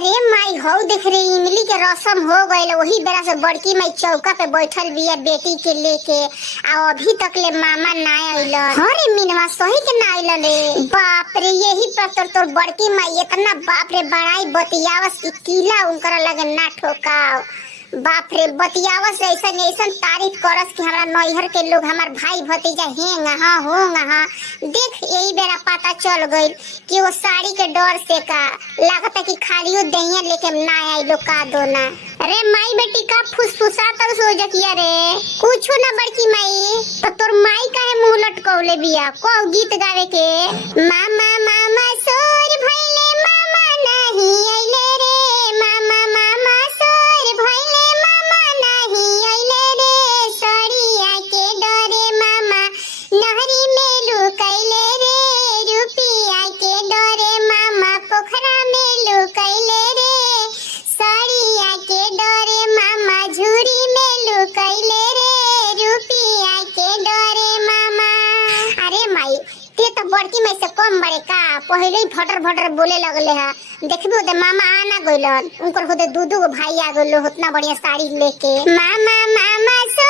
अरे माई हो देख रही इमली के रसम हो गइल। वही बेरा से बड़की माई चौका पे बैठल बिया बेटी के लेके। आ अभी तक ले मामा ना आइलन। अरे मिनवा सही के ना आइलन रे। बाप रे यही पर तोर बड़की माई इतना बाप रे बड़ाई बतियावस की किला उनकरा लगे ना ठोकाव। बाप रे बतियावस ऐसन ऐसन तारीफ करस कि हमरा नैहर के लोग हमार भाई भतीजा हेंगा हां होंगा हां। देख यही बेरा पता चल गइल कि वो साड़ी के डर से का लागता कि खालियो दहिया लेके ना आई लोग का दो ना। अरे माई बेटी का फुसफुसा तर सो जकिया रे। कुछो ना बड़की माई। तो तोर माई काहे मुंह लटकौले बिया? को गीत गावे के मामा मामा सोर भइले मामा नहीं आइले रे। मामा मामा सोर भइले मामा नहीं आइले रे। सड़िया के डरे मामा नहरी में लुकैले रे। रुपिया के डरे मामा पोखरा में लुकैले रे। सड़िया के डरे मामा झूरी में लुकैले रे। रुपिया के डरे मामा। अरे माई ते तो बड़की माई से कम बड़े का पहले ही फटर फटर बोले लगले है। देखबो दे मामा आना गइलन उनकर खुदे दू दू भाई आ गइलो उतना बढ़िया साड़ी लेके। मामा मामा सो